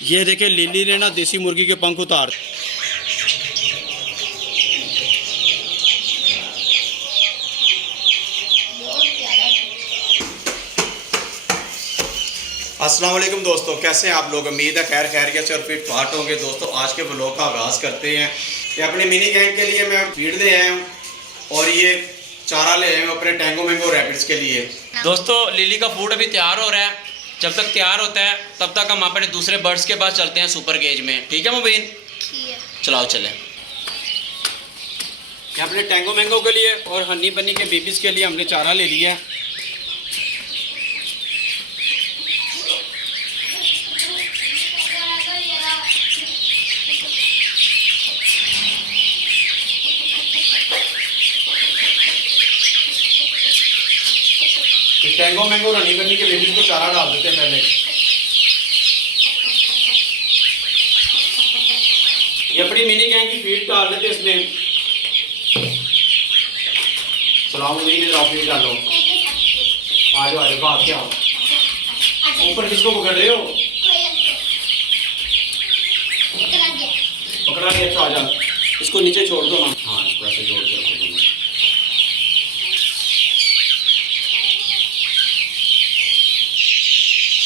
ये देखे लिली ने ना देसी मुर्गी के पंख उतार। अस्सलाम वालेकुम दोस्तों, कैसे हैं आप लोग। उम्मीद है खैर खैरियत से और फिट फाट होंगे। दोस्तों आज के व्लॉग का आगाज़ करते हैं। ये अपने मिनी गैंग के लिए मैं फीड ले आया हूँ और ये चारा ले आए हूँ अपने टैंगो मैंगो रैपिड्स के लिए। दोस्तों लिली का फूड अभी तैयार हो रहा है। जब तक तैयार होता है तब तक हम अपने दूसरे बर्ड्स के पास चलते हैं सुपर केज में। ठीक है मुबीन, चलाओ चलें। ये अपने टैंगो मैंगो के लिए और हनी बनी के बेबीज़ के लिए हमने चारा ले लिया है। टैंगो मैंगो हनी बनी के बेबीज़ को चारा डाल देते हैं पहले। ये अपनी मिनी गैंग की फीड डाल देते इसमें। सलाम फीड डालो। आ जाओ भाग के आओ। ऊपर किसको पकड़ रहे हो? पकड़ा नहीं, अच्छा आ जा। इसको नीचे छोड़ दो ना। हाँ इसको ऐसे जोड़ दो।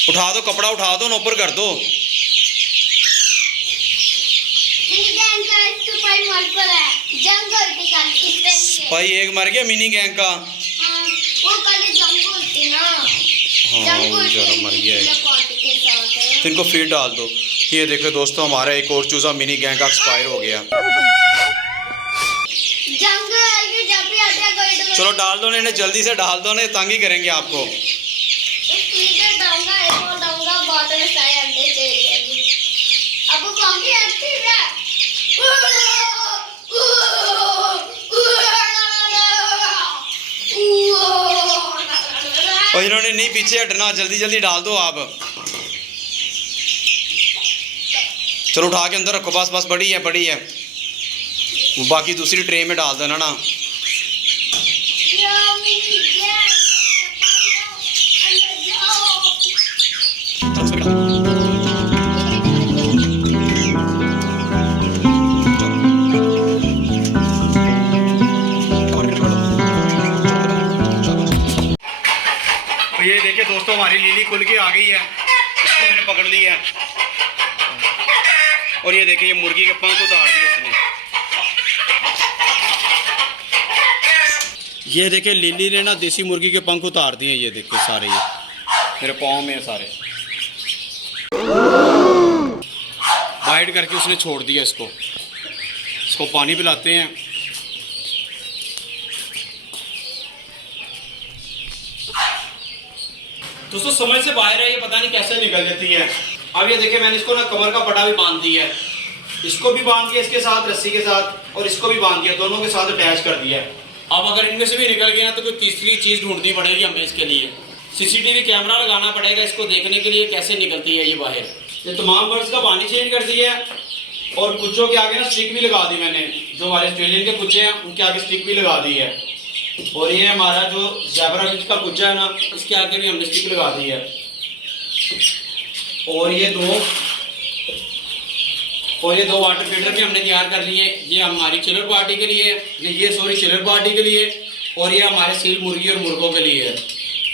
उठा दो, कपड़ा उठा दो ना, ऊपर कर दो। भाई एक मर गया मिनी गैंग का। वो मर गया है। तो इनको फीड डाल दो। ये देखो दोस्तों, हमारा एक और चूजा मिनी गैंग का एक्सपायर हो गया। चलो डाल दो ना इन्हें, जल्दी से डाल दो ना, तंग ही करेंगे आपको। और इन्होंने नहीं पीछे हटना, जल्दी जल्दी डाल दो आप। चलो उठा के अंदर रखो, बस बस, बड़ी है बड़ी है। वो बाकी दूसरी ट्रे में डाल देना ना। ये देखिए दोस्तों, हमारी लिली खुल के आ गई है। इसको मैंने पकड़ लिया है। और ये देखिए, ये मुर्गी के पंख उतार दिए इसने। ये देखिए लिली ने ना देसी मुर्गी के पंख उतार दिए। ये देखिए सारे, ये मेरे पाँव में सारे बाइट करके उसने छोड़ दिया इसको। इसको पानी पिलाते हैं। दोस्तों समझ से बाहर है, ये पता नहीं कैसे निकल जाती है। अब ये देखिए, मैंने इसको ना कमर का पट्टा भी बांध दिया है। इसको भी बांध दिया इसके साथ, रस्सी के साथ, और इसको भी बांध दिया, दोनों के साथ अटैच कर दिया है। अब अगर इनमें से भी निकल गया ना तो कोई तीसरी चीज़ ढूंढनी पड़ेगी हमें इसके लिए। सीसीटीवी कैमरा लगाना पड़ेगा इसको देखने के लिए कैसे निकलती है ये बाहर। ये तमाम बर्ड्स का पानी चेंज कर दिया है और कुच्चों के आगे ना स्टिक भी लगा दी मैंने। जो हमारे ऑस्ट्रेलियन के कुच्चे हैं उनके आगे स्टिक भी लगा दी है। और ये हमारा जो ज़ेबरा फिश का कुच्चा है ना, इसके आगे भी हमने स्टिक लगा दी है। और ये दो वाटर फिल्टर भी हमने तैयार कर लिए। ये हमारी चिलर पार्टी के लिए, ये चिलर पार्टी के लिए, और ये हमारे सील मुर्गी और मुर्गों के लिए है।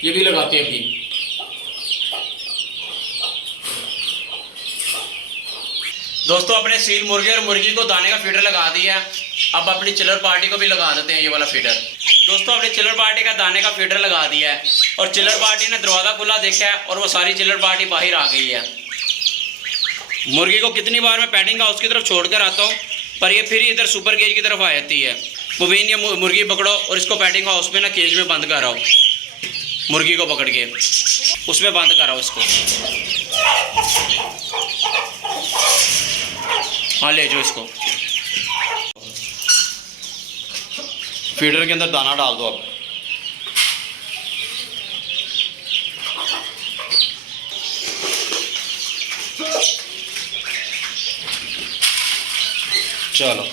ये भी लगाते हैं अभी। दोस्तों अपने सील मुर्गे और मुर्गी को दाने का फीडर लगा दिया। अब अपनी चिलर पार्टी को भी लगा देते हैं ये वाला फीडर। दोस्तों अपनी चिलर पार्टी का दाने का फीडर लगा दिया है और चिलर पार्टी ने दरवाज़ा खुला देखा है और वो सारी चिलर पार्टी बाहर आ गई है। मुर्गी को कितनी बार मैं पैडिंग हाउस की तरफ छोड़कर आता हूँ, पर ये फिर इधर सुपर केज की तरफ आ जाती है। मुबीन, ये मुर्गी पकड़ो और इसको पैडिंग हाउस में ना केज में बंद कराओ। मुर्गी को पकड़ के उसमें बंद कराओ इसको। हाँ ले जाओ इसको। फीडर के अंदर दाना डाल दो अब। चलो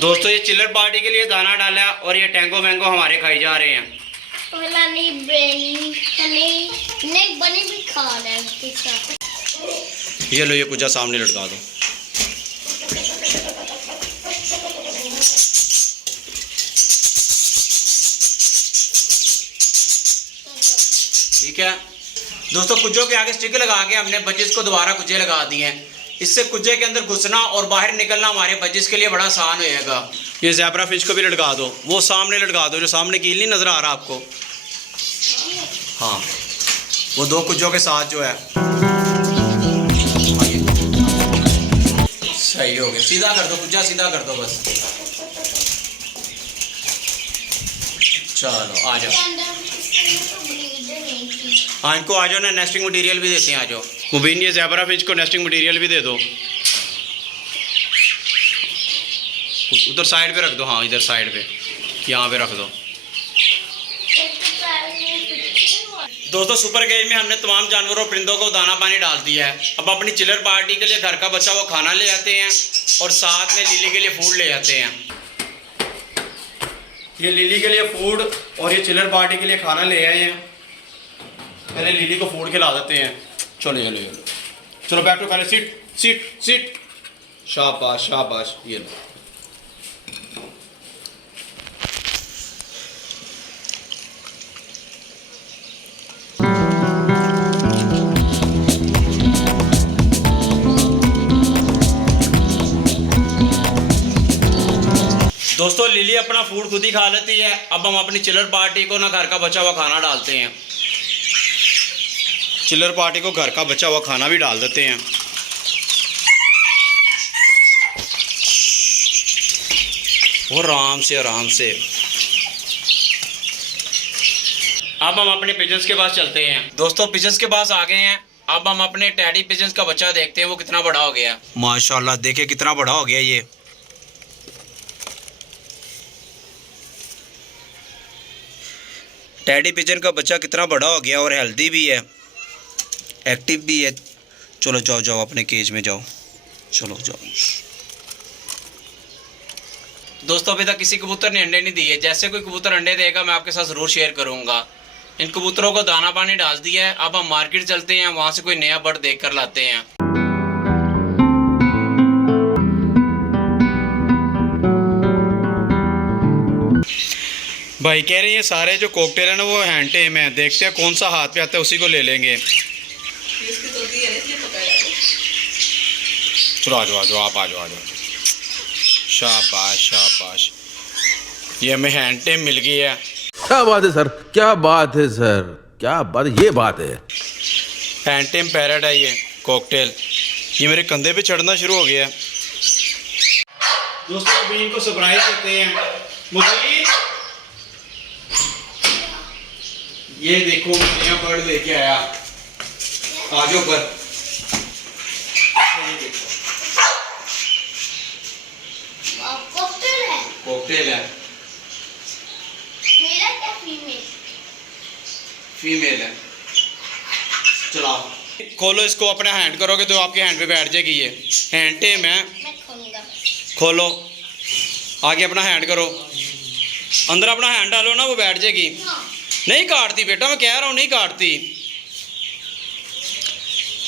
दोस्तों, ये चिल्लर पार्टी के लिए दाना डाला और ये टैंगो मैंगो हमारे खाई जा रहे हैं। नहीं बनी भी खा रहे हैं। ये लो, ये कुजा सामने लटका दो। ठीक है दोस्तों, कुज्जों के आगे स्टिक लगा के हमने बजिस को दोबारा कुज्जे लगा दिए हैं। इससे कुज्जे के अंदर घुसना और बाहर निकलना हमारे बजिस के लिए बड़ा आसान होएगा। ये ज़ेब्रा फिश को भी लटका दो, वो सामने लटका दो, जो सामने कील नहीं नज़र आ रहा आपको। हाँ, वो दो कुज्जों के साथ जो है। सही हो गया, सीधा कर दो कुज्जा, सीधा कर दो बस। चलो आ जाओ। हाँ, इनको आ जाओ ना, नेस्टिंग मटेरियल भी देते हैं, आ जाओ। मुबीन, ये ज़ेब्रा फिश को नेस्टिंग मटेरियल भी दे दो। उधर साइड पे रख दो, हाँ इधर साइड पे, यहाँ पे रख दो। दोस्तों, सुपर केज में हमने तमाम जानवरों परिंदों को दाना पानी डाल दिया है। अब अपनी चिलर पार्टी के लिए घर का बचा हुआ खाना ले आते हैं और साथ में लिली के लिए फूड ले आते हैं। ये लिली के लिए फूड और ये चिलर पार्टी के लिए खाना ले आए हैं। पहले लिली को फूड खिला देते हैं। चलो चलो चलो चलो, बैठो पहले, सीट सीट सीट। शाबाश शाबाश, ये लो। दोस्तों, लिली अपना फूड खुद ही खा लेती है। अब हम अपनी चिलर पार्टी को ना घर का बचा हुआ खाना डालते हैं। चिलर पार्टी को घर का बचा हुआ खाना भी डाल देते हैं। और आराम से आराम से। अब हम अपने पिजन्स के पास चलते हैं। दोस्तों, पिजन्स के पास आ गए हैं। अब हम अपने टैडी पिजन्स का बच्चा देखते हैं वो कितना बड़ा हो गया। माशाल्लाह, देखिए कितना बड़ा हो गया ये। टैडी पिजन का बच्चा कितना बड़ा हो गया और हेल्दी भी है, एक्टिव भी है। चलो जाओ जाओ, अपने केज में जाओ, चलो जाओ। दोस्तों, अभी तक किसी कबूतर ने अंडे नहीं दिए। जैसे कोई कबूतर अंडे देगा मैं आपके साथ ज़रूर शेयर करूंगा। इन कबूतरों को दाना पानी डाल दिया है। अब हम मार्केट चलते हैं, वहाँ से कोई नया बर्ड देख कर लाते हैं। भाई कह रहे हैं सारे जो कॉकटेल है ना वो हैंड टेम है। देखते हैं कौन सा हाथ पे आता है, उसी को ले लेंगे। चलो आ जाओ आ जाओ, आप आ जाओ आ जाओ। शाबाश शाबाश, ये हमें हैंड टेम मिल गई है। क्या बात है सर, क्या बात है सर, क्या बात है, ये बात है। हैंड टेम पैरेट है ये कॉकटेल। ये मेरे कंधे पे चढ़ना शुरू हो गया है। दोस्तों, मुबीन को सरप्राइज देते हैं। मुबीन, ये देखो मैं नया बर्ड लेके आया, आ जाओ पर। ये देखो कॉकटेल है। कॉकटेल है। मेरा क्या फीमेल? फीमेल है। चलाओ, खोलो इसको, अपने हैंड करोगे तो आपके हैंड पे बैठ जाएगी। ये हैंड टेम है। मैं खोलूंगा। खोलो, आगे अपना हैंड करो, अंदर अपना हैंड डालो ना, वो बैठ जाएगी। हाँ। नहीं काटती बेटा, मैं कह रहा हूँ नहीं काटती।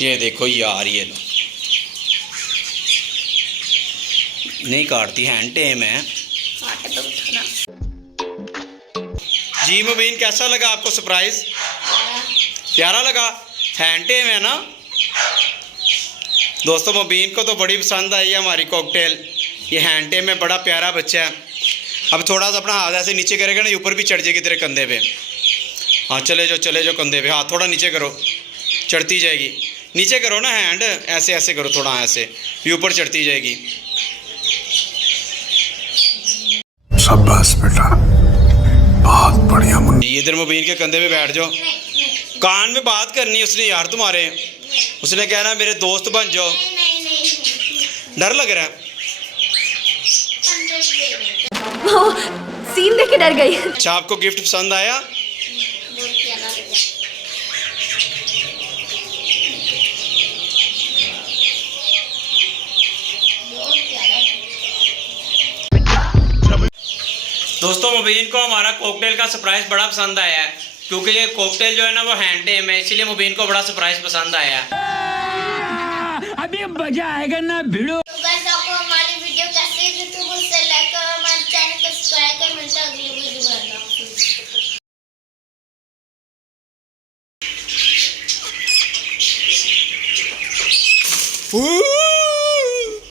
ये देखो यार, ये लो, नहीं काटती, हैंड टेम है। तो उठाना। जी मुबीन, कैसा लगा आपको सरप्राइज? प्यारा लगा, हैंड टेम है ना। दोस्तों, मुबीन को तो बड़ी पसंद आई है हमारी कॉकटेल। ये हैंड टेम में बड़ा प्यारा बच्चा है। अब थोड़ा सा अपना हाथ ऐसे नीचे करेगा ना, ऊपर भी चढ़ जाएगी तेरे कंधे पे। हाँ, चले जाओ कंधे पे, हाथ थोड़ा नीचे करो, चढ़ती जाएगी। नीचे करो ना हैंड, ऐसे ऐसे करो थोड़ा, ऐसे ये ऊपर चढ़ती जाएगी। शाबाश बेटा, बहुत बढ़िया मुन्नी। इधर मुबीन के कंधे पे बैठ जाओ। कान में बात करनी उसने यार तुम्हारे, उसने कहना मेरे दोस्त बन जाओ। नहीं। डर लग रहा है? सीन देख के डर गई। अच्छा, आपको गिफ्ट पसंद आया? बहुत प्यारा लगा। दोस्तों, मुबीन को हमारा कॉकटेल का सरप्राइज बड़ा पसंद आया है, क्योंकि ये कॉकटेल जो है ना वो हैंड टेम है, इसीलिए मुबीन को बड़ा सरप्राइज पसंद आया है। अभी मजा आएगा ना भिड़ो। तो गाइस आपको हमारी वीडियो कैसी लगी तो मुझसे लाइक करो, हमारे चैनल को सब्सक्राइब कर, मिलता है अगली वीडियो में। अल्लाह हाफिज़।